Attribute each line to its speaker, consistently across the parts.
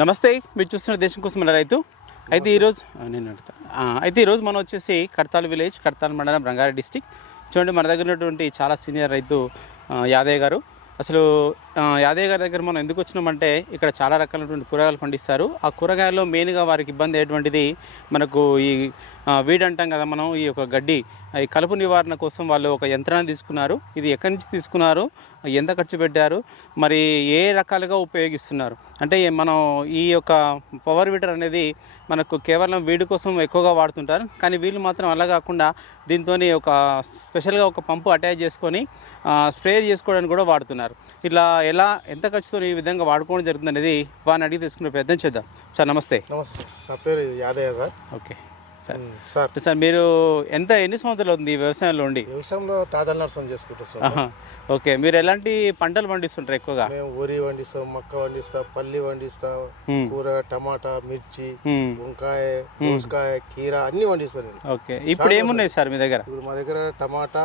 Speaker 1: నమస్తే మీరు చూస్తున్న దేశం కోసం మన రైతు. అయితే ఈరోజు నేను అయితే ఈరోజు మనం వచ్చేసి కడతాల్ విలేజ్ కడతాల్ మండలం రంగారెడ్డి డిస్టిక్. చూడండి మన దగ్గర ఉన్నటువంటి చాలా సీనియర్ రైతు యాదయ్య గారు. అసలు యాదయ్య గారి దగ్గర మనం ఎందుకు వచ్చినామంటే ఇక్కడ చాలా రకాలైనటువంటి కూరగాయలు పండిస్తారు. ఆ కూరగాయల్లో మెయిన్గా వారికి ఇబ్బంది అయ్యేటువంటిది మనకు ఈ వీడ్ అంటాం కదా మనం ఈ యొక్క గడ్డి. ఈ కలుపు నివారణ కోసం వాళ్ళు ఒక యంత్రాన్ని తీసుకున్నారు. ఇది ఎక్కడి నుంచి తీసుకున్నారు? ఎంత ఖర్చు పెట్టారు? మరి ఏ రకాలుగా ఉపయోగిస్తున్నారు? అంటే మనం ఈ యొక్క పవర్ వీటర్ అనేది మనకు కేవలం వీడి కోసం ఎక్కువగా వాడుతుంటారు. కానీ వీళ్ళు మాత్రం అలా కాకుండా దీంతో ఒక స్పెషల్గా ఒక పంపు అటాచ్ చేసుకొని స్ప్రే చేసుకోవడానికి కూడా వాడుతున్నారు. ఇట్లా ఎలా ఎంత ఖర్చుతో ఈ విధంగా వాడుకోవడం జరుగుతుంది అనేది వారిని అడిగి తీసుకునే ప్రయత్నం చేద్దాం. సార్ నమస్తే.
Speaker 2: నమస్తే సార్. నా పేరు Yadaiah sir.
Speaker 1: Okay. Sir.
Speaker 2: Sir.
Speaker 1: Sir మీరు ఎంత ఎన్ని సంవత్సరాలు అవుతుంది ఈ వ్యవసాయంలో ఉండి?
Speaker 2: వ్యవసాయంలో తాతల నర్సం చేసుకుంటాం సార్.
Speaker 1: ఓకే. మీరు ఎలాంటి పంటలు పండిస్తుంటారు ఎక్కువగా?
Speaker 2: మేము వరి వండిస్తాం మక్క వండిస్తాం పల్లి వండిస్తాం
Speaker 1: ఉమ్.
Speaker 2: కూర టమాటా మిర్చి. వంకాయ దోసకాయ కీర అన్ని వండిస్తాను నేను.
Speaker 1: ఓకే. ఇప్పుడు ఏమున్నాయి సార్ మీ దగ్గర?
Speaker 2: ఇప్పుడు మా దగ్గర టమాటా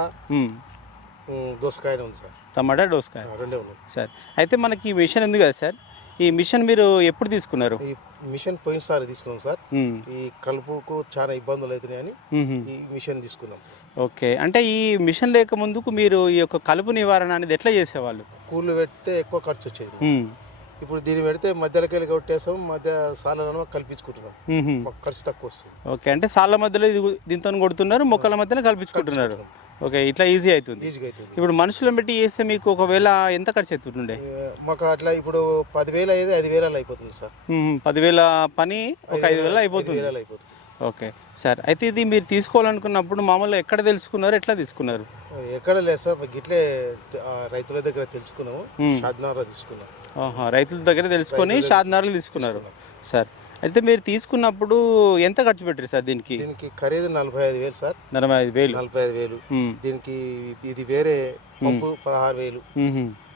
Speaker 2: దోసకాయనే ఉంది సార్.
Speaker 1: టమాటా డోస్కాయ
Speaker 2: ఆ, రెండే ఉన్నాయి.
Speaker 1: సార్ అయితే మనకి ఈ మిషన్ ఉంది కదా సార్? ఈ మిషన్ మీరు ఎప్పుడు తీసుకున్నారు?
Speaker 2: మిషన్ పోయినసారి తీసుకున్నాం సార్. ఈ కలుపుకు చాలా ఇబ్బందులు అవుతున్నాయని. ఈ మిషన్ తీసుకున్నాం.
Speaker 1: ఓకే. అంటే ఈ మిషన్ లేక ముందుకు మీరు ఈ యొక్క కలుపు నివారణ అనేది ఎట్లా చేసేవాళ్ళు?
Speaker 2: కూళ్ళు పెడితే ఎక్కువ ఖర్చు వచ్చేది. ఇప్పుడు దీన్ని పెడితే మధ్యలోకి వెళ్ళి కొట్టేస్తాం మధ్య సాలలో కల్పించుకుంటున్నాం. ఖర్చు తక్కువ వస్తుంది.
Speaker 1: ఓకే. అంటే సాళ్ళ మధ్యలో దీంతో కొడుతున్నారు మొక్కల మధ్యలో కల్పించుకుంటున్నారు. ఓకే ఇట్లా ఈజీ అవుతుంది
Speaker 2: ఈజీగా అవుతుంది
Speaker 1: ఇప్పుడు మనుషులను పెట్టి చేస్తే మీకు ఒకవేళ ఎంత ఖర్చు అవుతుండే
Speaker 2: మాకు అట్లా ఇప్పుడు పదివేలు అయ్యేది ఐదు వేలలో అయిపోతుంది సార్.
Speaker 1: పదివేల పని ఒక ఐదు వేల అయిపోతుంది.
Speaker 2: వేలలో అయిపోతుంది.
Speaker 1: ఓకే సార్ అయితే ఇది మీరు తీసుకోవాలనుకున్నప్పుడు మామూలుగా ఎక్కడ తెలుసుకున్నారు ఎట్లా తీసుకున్నారు?
Speaker 2: ఎక్కడ లేదు సార్ ఆ, రైతుల దగ్గర తెలుసుకున్నాము. షాద్నారా తీసుకున్నాం.
Speaker 1: ఆహా, రైతుల దగ్గర తెలుసుకొని షాద్నార్లు తీసుకున్నారు. సార్ అయితే మీరు తీసుకున్నప్పుడు ఎంత ఖర్చు పెట్టారు సార్ దీనికి?
Speaker 2: దీనికి ఖరీదు నలభై ఐదు వేలు సార్.
Speaker 1: నలభై ఐదు వేలు.
Speaker 2: నలభై ఐదు వేలు. దీనికి ఇది వేరే పంపు పదహారు వేలు.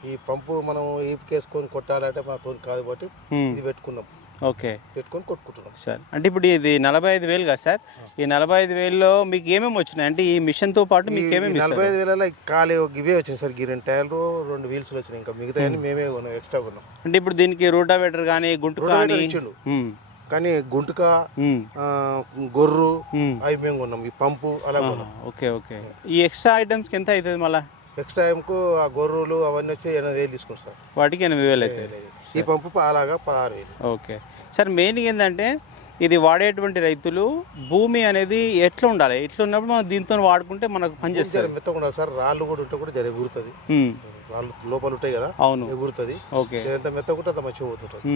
Speaker 2: ఈ పంపు మనం ఈపుకేసుకొని కొట్టాలంటే మనతో కాదు కాబట్టి ఇది పెట్టుకున్నాం.
Speaker 1: ఓకే.
Speaker 2: పెట్టుకొని కొట్టుకుంటున్నాం.
Speaker 1: సార్ అంటే ఇప్పుడు ఇది నలభై ఐదు వేలు కదా సార్? ఈ నలభై ఐదు వేలలో మీకు ఏమేమి వచ్చినాయి? అంటే ఈ మిషన్తో పాటు మీకు
Speaker 2: ఈ
Speaker 1: ఏమేమి
Speaker 2: నలభై ఐదు వేలలో ఖాళీ ఒక ఇవే వచ్చినాయి సార్. గిరెన్ టైర్లు రెండు వీల్స్ వచ్చినాయి. ఇంకా మిగతా మేమే కొన్నాం ఎక్స్ట్రా కొన్నాం.
Speaker 1: అంటే ఇప్పుడు దీనికి రూటావేటర్ కానీ గుంటు కానీ
Speaker 2: కానీ గుంటుక గొర్రు. అవి మేము కొన్నాం. ఈ పంపు అలా కొన్నాం.
Speaker 1: Okay okay. ఈ ఎక్స్ట్రా ఐటమ్స్కి ఎంత అవుతుంది మళ్ళీ?
Speaker 2: నెక్స్ట్ టైంకు ఆ గొర్రెలు అవన్నీ వచ్చి ఎనిమిది వేలు తీసుకున్నాం సార్.
Speaker 1: వాటికి ఎనిమిది వేలు అవుతుంది
Speaker 2: ఈ పంపు అలాగా పదహారు వేలు.
Speaker 1: ఓకే. సార్ మెయిన్ ఏంటంటే ఇది వాడేటువంటి రైతులు భూమి అనేది ఎట్లా ఉండాలి? ఎట్లా ఉన్నప్పుడు మనం దీంతో వాడుకుంటే మనకు పని
Speaker 2: జర
Speaker 1: చేస్తారు
Speaker 2: మెత్తగా ఉండదు సార్. రాళ్ళు కూడా ఉంటే కూడా జర ఎగురుతుంది. రాళ్ళు లోపల ఉంటాయి కదా
Speaker 1: అవును.
Speaker 2: ఎగురుతుంది.
Speaker 1: ఓకే.
Speaker 2: ఎంత మెత్తగా ఉంటే అంత మంచిగా పోతుంటుంది.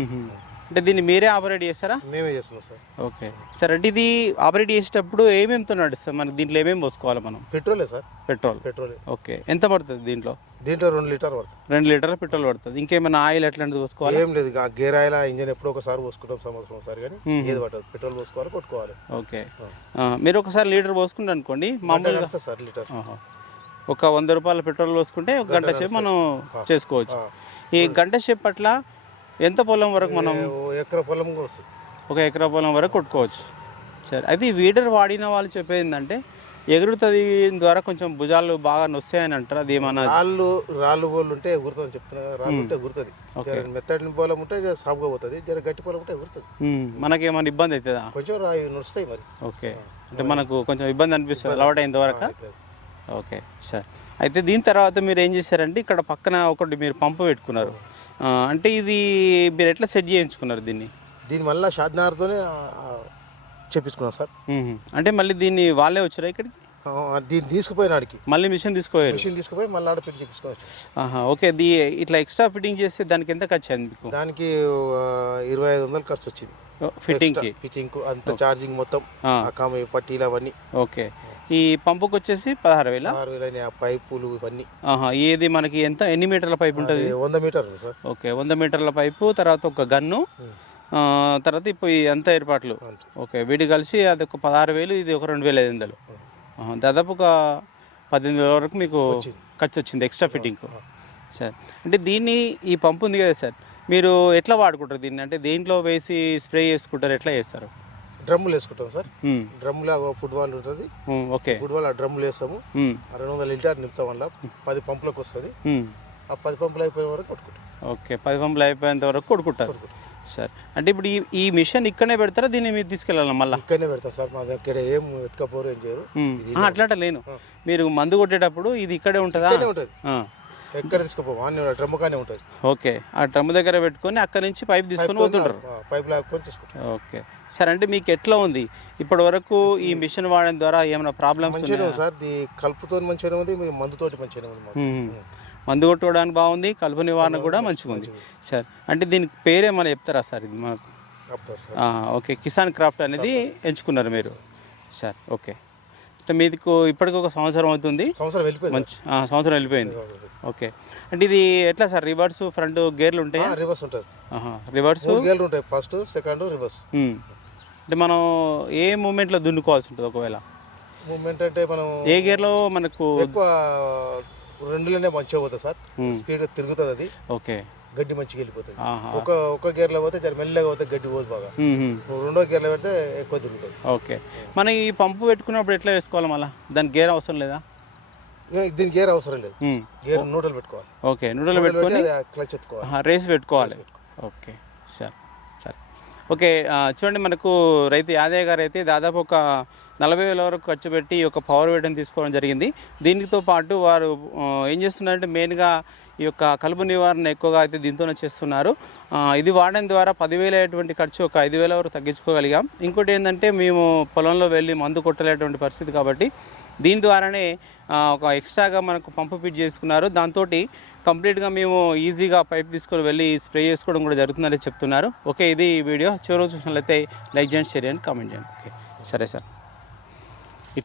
Speaker 1: అంటే దీన్ని మీరే ఆపరేట్ చేస్తారా?
Speaker 2: మేమే చేస్తున్నాం సార్.
Speaker 1: ఓకే. సార్ అంటే ఇది ఆపరేట్ చేసేటప్పుడు ఏమేమితో నడుస్తుంది మనకి దీంట్లో ఏమేమి పోసుకోవాలి మనం?
Speaker 2: పెట్రోలే సార్.
Speaker 1: పెట్రోల్.
Speaker 2: పెట్రోలే.
Speaker 1: ఓకే. ఎంత పడుతుంది దీంట్లో?
Speaker 2: దీంట్లో రెండు లీటర్ పడుతుంది.
Speaker 1: రెండు లీటర్ల పెట్రోల్ పడుతుంది. ఇంకేమైనా ఆయిల్ ఎట్లాంటిది పోసుకోవాలి?
Speaker 2: ఏం లేదు. గేర్ ఆయిల్ ఇంజన్ ఎప్పుడో ఒకసారి పోసుకుంటాం సంవత్సరం ఒకసారి కానీ. ఏది పట్టదు. పెట్రోల్ పోసుకోవాలి కొట్టుకోవాలి.
Speaker 1: ఓకే. మీరు ఒకసారి లీటర్ పోసుకుంటే అనుకోండి. మామూలుగా
Speaker 2: సార్ లీటర్.
Speaker 1: ఒక వంద రూపాయల పెట్రోల్ పోసుకుంటే ఒక గంట సేపు మనం చేసుకోవచ్చు. ఈ గంట సేపు పట్ల ఎంత పొలం వరకు మనం
Speaker 2: ఎకరా పొలం వస్తుంది.
Speaker 1: ఒక ఎకరా పొలం వరకు కొట్టుకోవచ్చు. సరే అయితే ఈ వీడర్ వాడిన వాళ్ళు చెప్పేది ఏంటంటే ఎగురుతుంది ద్వారా కొంచెం భుజాలు బాగా నొస్తాయని అంటారు? అది ఏమన్నా
Speaker 2: రాళ్ళు రాళ్ళు బోళ్ళు ఉంటే ఎగురుతుంది చెప్తున్నా రాళ్ళు ఉంటే ఎగురుతుంది. మెత్తడిని పొలం ఉంటే సాఫ్గా పోతుంది జర గట్టి పొలం ఉంటే ఎగురుతుంది.
Speaker 1: ఉమ్, మనకేమైనా ఇబ్బంది అవుతుందా?
Speaker 2: కొంచెం రాయి నడుస్తాయి మరి.
Speaker 1: ఓకే అంటే మనకు కొంచెం ఇబ్బంది అనిపిస్తుంది అలవాటు అయిన వరకు. ఓకే సార్ అయితే దీని తర్వాత మీరు ఏం చేశారంటే ఇక్కడ పక్కన ఒకటి మీరు పంపు పెట్టుకున్నారు. ఆ, అంటే ఇది మీరు ఎట్లా సెట్ చేయించుకున్నారు దీన్ని?
Speaker 2: దీని వల్ల షాద్నార్తోనే చెప్పించుకున్నాం సార్.
Speaker 1: అంటే మళ్ళీ దీన్ని వాళ్ళే వచ్చారా ఇక్కడికి?
Speaker 2: దీన్ని తీసుకుపోయినాడికి
Speaker 1: మళ్ళీ మిషన్ తీసుకోయారు
Speaker 2: మిషన్ తీసుకుపోయి మళ్ళీ ఆడ పెట్టి చెప్పించుకోవచ్చు
Speaker 1: ఆహా ఓకే. దీ ఇట్లా ఎక్స్ట్రా ఫిట్టింగ్ చేస్తే దానికి ఎంత ఖర్చు అయింది మీకు?
Speaker 2: దానికి ఇరవై ఐదు వందలు ఖర్చు వచ్చింది.
Speaker 1: ఫిట్టింగ్కి?
Speaker 2: ఫిట్టింగ్ అంత ఛార్జింగ్ మొత్తం పట్టీలు అవన్నీ.
Speaker 1: ఓకే. ఈ పంపుకి వచ్చేసి పదహారు వేల?
Speaker 2: ఆరు వేలు పైపులు ఇవన్నీ.
Speaker 1: ఏది మనకి ఎంత? ఎన్ని మీటర్ల పైప్ ఉంటుంది?
Speaker 2: వంద మీటర్లు సార్.
Speaker 1: ఓకే వంద మీటర్ల పైపు తర్వాత ఒక గన్ను తర్వాత ఇప్పుడు ఈ అంత ఏర్పాట్లు. ఓకే వీటి కలిసి అది ఒక పదహారు వేలు ఇది ఒక రెండు వేల ఐదు వందలు. దాదాపు ఒక పద్దెనిమిది వేల వరకు మీకు. ఖర్చు వచ్చింది ఎక్స్ట్రా ఫిట్టింగ్. సార్ అంటే దీన్ని ఈ పంపు ఉంది కదా సార్ మీరు ఎట్లా వాడుకుంటారు దీన్ని? అంటే దేంట్లో వేసి స్ప్రే చేసుకుంటారు ఎట్లా చేస్తారు?
Speaker 2: డ్రమ్ములు వేసుకుంటాం సార్. డ్రమ్ములో ఫుట్బాల్ ఉంటుంది.
Speaker 1: ఓకే.
Speaker 2: ఫుట్బాల్ ఆ డ్రమ్ములు వేస్తాము. రెండు వందల లీటర్ నింపుతాం వల్ల పది పంపులకు వస్తుంది. ఆ పది పంపులు అయిపోయిన వరకు కొట్టుకుంటాం.
Speaker 1: ఓకే పది పంపులు అయిపోయేంత వరకు కొడుకుంటారు సార్ అంటే ఇప్పుడు ఈ ఈ మిషన్ ఇక్కడనే పెడతారా? దీన్ని మీరు తీసుకెళ్ళాలి మళ్ళీ?
Speaker 2: ఇక్కడనే పెడతాం సార్. మా దగ్గర ఏం ఎత్తుకపోరు ఏం చేయరు. ఇది
Speaker 1: అట్లా లేను. మీరు మందు కొట్టేటప్పుడు ఇది ఇక్కడే ఉంటుందా?
Speaker 2: ఉంటుంది. ఎక్కడ తీసుకుపోం అన్ని డ్రమ్ కానీ ఉంటుంది.
Speaker 1: ఓకే ఆ డ్రమ్ దగ్గర పెట్టుకొని అక్కడ నుంచి పైప్ తీసుకొని పోతుంటారు?
Speaker 2: పైప్ లాక్కొని తీసుకుంటాం
Speaker 1: ఓకే. సార్ అంటే మీకు ఎట్లా ఉంది? ఇప్పటి వరకు ఈ మిషన్ వాడడం ద్వారా ఏమైనా ప్రాబ్లమ్స్
Speaker 2: సార్. కలుపుతో మంచిగానే ఉంది మీ మందుతోటి మంచిగానే ఉంది మాకు.
Speaker 1: మందు కొట్టుకోవడానికి బాగుంది కలుపు నివారణ కూడా మంచిగా ఉంది. సార్ అంటే దీనికి పేరేమన్నా చెప్తారా సార్ ఇది ఆ, ఓకే. కిసాన్ క్రాఫ్ట్ అనేది ఎంచుకున్నారు మీరు. Sir okay. అంటే మీదికు ఇప్పటికి ఒక సంవత్సరం అవుతుంది.
Speaker 2: సంవత్సరం వెళ్ళిపోయింది.
Speaker 1: మంచి ఆ, సంవత్సరం వెళ్ళిపోయింది. ఓకే. అంటే ఇది ఎట్లా సార్? రివర్స్ ఫ్రంట్ గేర్లు ఉంటాయా?
Speaker 2: రివర్స్ ఉంటుంది
Speaker 1: ఆహా, రివర్స్?
Speaker 2: మూడు గేర్లు ఉంటాయి. First second reverse.
Speaker 1: ఉమ్. అంటే మనం ఏ మూమెంట్లో దున్నుకోవాల్సి ఉంటుంది ఒకవేళ?
Speaker 2: మూమెంట్ అంటే మనం
Speaker 1: ఏ గేర్లో మనకు
Speaker 2: ఎక్కువ రెండులోనే మంచిగా పోతుంది సార్. స్పీడ్ తిరుగుతుంది అది.
Speaker 1: ఓకే.
Speaker 2: గడ్డి మంచిగా వెళ్ళిపోతుంది. ఒక ఒక గేర్లో పోతే జర మెల్లగా పోతే గడ్డి పోదు బాగా. రెండో గేర్లో పెడితే ఎక్కువ తిరుగుతుంది.
Speaker 1: ఓకే. మనం ఈ పంపు పెట్టుకున్నప్పుడు ఎట్లా వేసుకోవాలి మళ్ళీ? దానికి గేర్ అవసరం లేదా?
Speaker 2: దీనికి గేర్ అవసరం లేదు. గేర్ నూటలు పెట్టుకోవాలి.
Speaker 1: ఓకే నూడలు
Speaker 2: నూటలు
Speaker 1: పెట్టుకొని
Speaker 2: క్లచ్ ఎత్తుకోవాలి.
Speaker 1: రేస్ పెట్టుకోవాలి. ఓకే సార్ సరే. ఓకే చూడండి మనకు రైతు యాదయ్య గారు అయితే దాదాపు ఒక నలభై వేల వరకు ఖర్చు పెట్టి యొక్క పవర్ వేయడం తీసుకోవడం జరిగింది. దీనితో పాటు వారు ఏం చేస్తున్నారంటే మెయిన్గా ఈ యొక్క కలుపు నివారణ ఎక్కువగా అయితే దీంతోనే చేస్తున్నారు. ఇది వాడడం ద్వారా పదివేలు అయ్యేటువంటి ఖర్చు ఒక ఐదు వేల వరకు తగ్గించుకోగలిగాం. ఇంకోటి ఏంటంటే మేము పొలంలో వెళ్ళి మందు కొట్టలేటువంటి పరిస్థితి కాబట్టి దీని ద్వారానే ఒక ఎక్స్ట్రాగా మనకు పంపు ఫిట్ చేసుకున్నారు. దాంతో కంప్లీట్గా మేము ఈజీగా పైప్ తీసుకొని వెళ్ళి స్ప్రే చేసుకోవడం కూడా జరుగుతుందని చెప్తున్నారు. ఓకే ఇది ఈ వీడియో. చివరి చూసినట్లయితే లైక్ చేయండి షేర్ చేయండి కామెంట్ చేయండి. ఓకే సరే సార్.